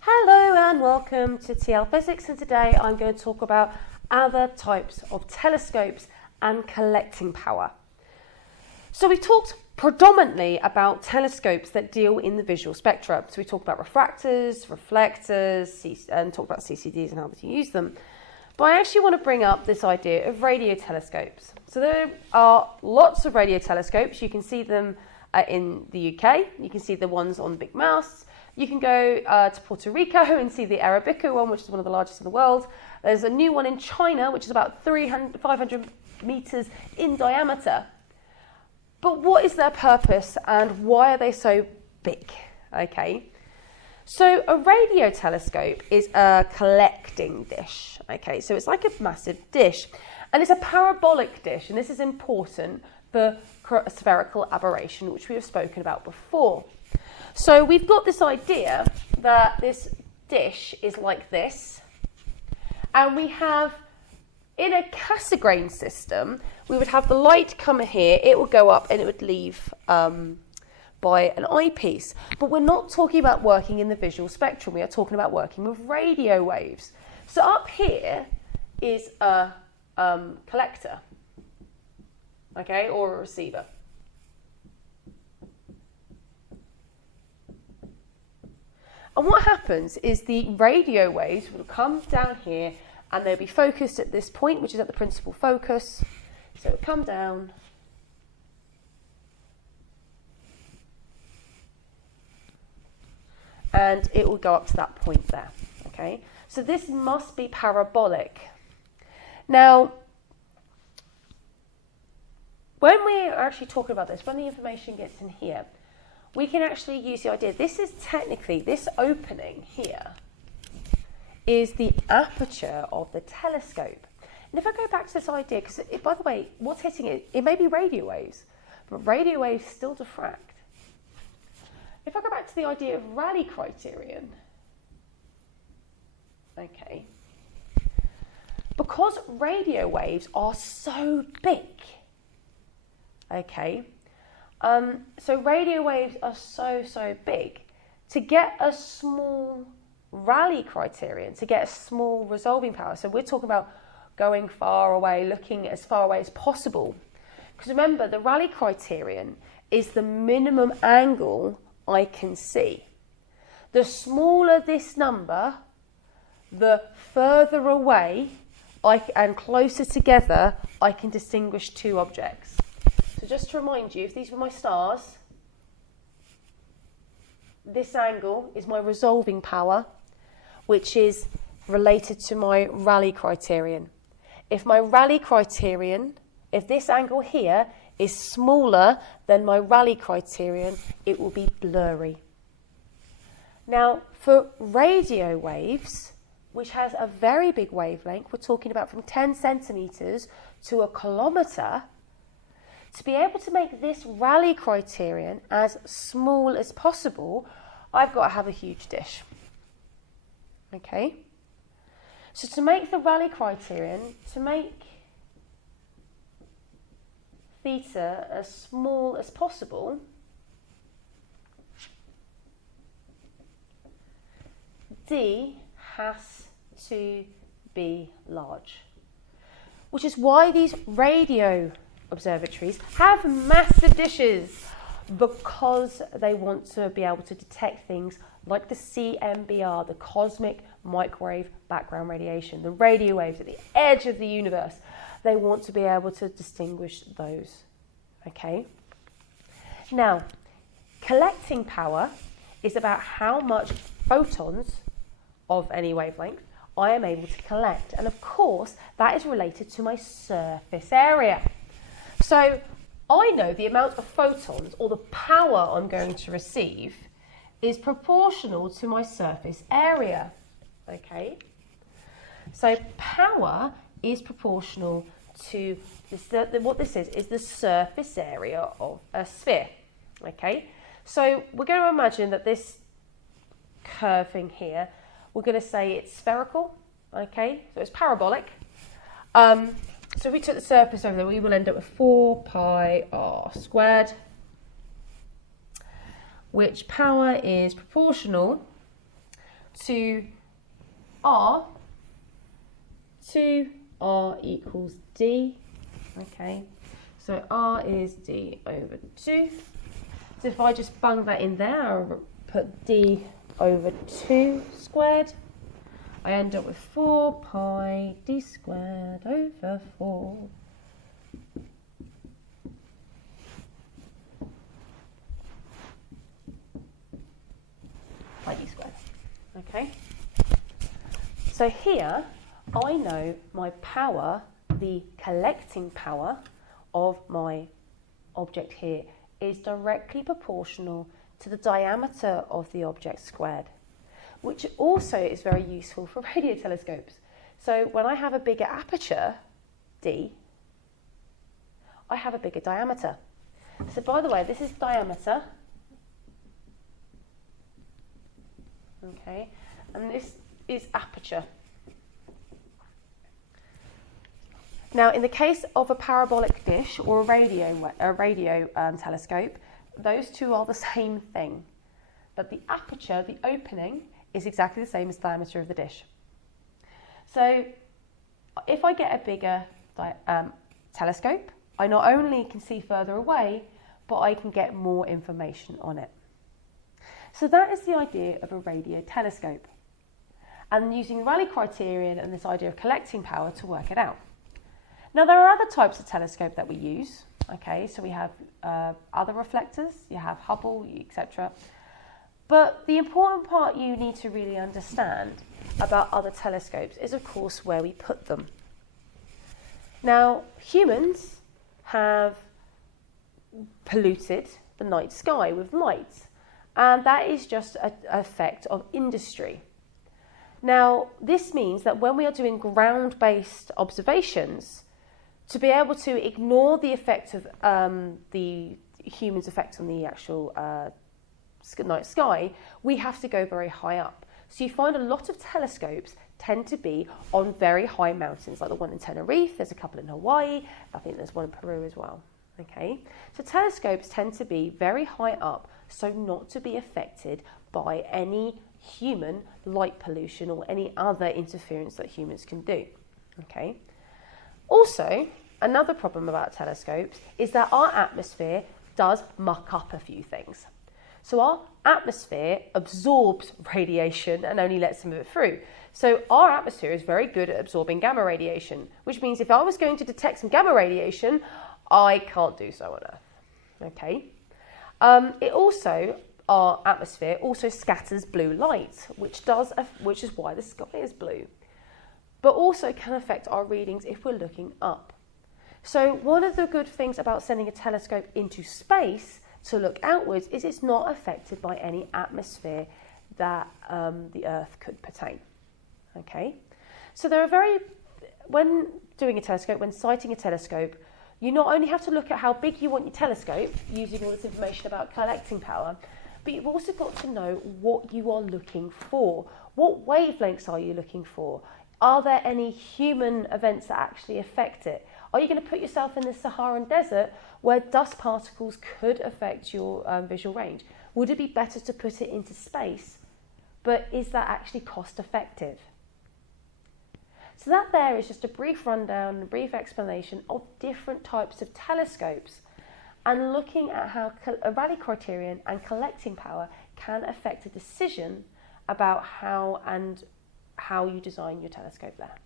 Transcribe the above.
Hello and welcome to TL Physics, and today I'm going to talk about other types of telescopes and collecting power. So we talked predominantly about telescopes that deal in the visual spectrum. So we talked about refractors, reflectors, and talked about CCDs and how to use them. But I actually want to bring up this idea of radio telescopes. So there are lots of radio telescopes. You can see them in the UK. You can see the ones on big masts. You can go to Puerto Rico and see the Arabico one, which is one of the largest in the world. There's a new one in China, which is about 500 meters in diameter. But what is their purpose and why are they so big? Okay, so a radio telescope is a collecting dish. Okay, so it's like a massive dish, and it's a parabolic dish, and this is important for spherical aberration, which we have spoken about before. So we've got this idea that this dish is like this, and we have, in a Cassegrain system, we would have the light come here, it would go up and it would leave by an eyepiece. But we're not talking about working in the visual spectrum, we are talking about working with radio waves. So up here is a collector, okay, or a receiver. And what happens is the radio waves will come down here and they'll be focused at this point, which is at the principal focus. So it'll come down. And it will go up to that point there. Okay? So this must be parabolic. Now, when we're actually talking about this, when the information gets in here, we can actually use the idea, this is technically, this opening here is the aperture of the telescope. And if I go back to this idea, because by the way, what's hitting it, it may be radio waves, but radio waves still diffract. If I go back to the idea of Rayleigh criterion, okay, because radio waves are so big, okay, so radio waves are so big, to get a small Rayleigh criterion, to get a small resolving power, so we're talking about going far away, looking as far away as possible. Because remember, the Rayleigh criterion is the minimum angle I can see. The smaller this number, the further away and closer together I can distinguish two objects. So just to remind you, if these were my stars, this angle is my resolving power, which is related to my Rayleigh criterion. If my Rayleigh criterion, if this angle here is smaller than my Rayleigh criterion, it will be blurry. Now, for radio waves, which has a very big wavelength, we're talking about from 10 centimeters to a kilometer, to be able to make this Rayleigh criterion as small as possible, I've got to have a huge dish. Okay? So to make the Rayleigh criterion, to make theta as small as possible, D has to be large. Which is why these radio observatories have massive dishes, because they want to be able to detect things like the CMBR, the cosmic microwave background radiation, the radio waves at the edge of the universe. They want to be able to distinguish those. Okay? Now, collecting power is about how much photons of any wavelength I am able to collect. And of course, that is related to my surface area. So I know the amount of photons, or the power I'm going to receive, is proportional to my surface area. Okay? So power is proportional to this, what this is the surface area of a sphere. Okay? So we're going to imagine that this curving here, we're going to say it's spherical. Okay? So it's parabolic. So if we took the surface over there, we will end up with 4 pi r squared, which power is proportional 2r, 2r equals d, okay, so r is d over 2. So if I just bung that in there, I'll put d over 2 squared, I end up with 4 pi d squared over 4. Pi d squared, okay? So here, I know my power, the collecting power of my object here, is directly proportional to the diameter of the object squared, which also is very useful for radio telescopes. So when I have a bigger aperture, D, I have a bigger diameter. So by the way, this is diameter, okay, and this is aperture. Now, in the case of a parabolic dish or a radio telescope, those two are the same thing, but the aperture, the opening, is exactly the same as the diameter of the dish. So, if I get a bigger telescope, I not only can see further away, but I can get more information on it. So that is the idea of a radio telescope, and using the Rayleigh criterion and this idea of collecting power to work it out. Now, there are other types of telescope that we use, okay, so we have other reflectors, you have Hubble, etc. But the important part you need to really understand about other telescopes is, of course, where we put them. Now, humans have polluted the night sky with light, and that is just an effect of industry. Now, this means that when we are doing ground-based observations, to be able to ignore the effect of the human's effect on the actual night sky, we have to go very high up. So you find a lot of telescopes tend to be on very high mountains, like the one in Tenerife, there's a couple in Hawaii, I think there's one in Peru as well. Okay, so telescopes tend to be very high up, so not to be affected by any human light pollution or any other interference that humans can do. Okay. Also, another problem about telescopes is that our atmosphere does muck up a few things. So our atmosphere absorbs radiation and only lets some of it through. So our atmosphere is very good at absorbing gamma radiation, which means if I was going to detect some gamma radiation, I can't do so on Earth. Okay. Our atmosphere also scatters blue light, which is why the sky is blue, but also can affect our readings if we're looking up. So one of the good things about sending a telescope into space to look outwards is it's not affected by any atmosphere that the Earth could pertain. Okay, so when doing a telescope, when sighting a telescope, you not only have to look at how big you want your telescope, using all this information about collecting power, but you've also got to know what you are looking for. What wavelengths are you looking for? Are there any human events that actually affect it? Are you going to put yourself in the Saharan desert where dust particles could affect your visual range? Would it be better to put it into space? But is that actually cost effective? So that there is just a brief rundown, a brief explanation of different types of telescopes and looking at how a Rayleigh criterion and collecting power can affect a decision about how you design your telescope there.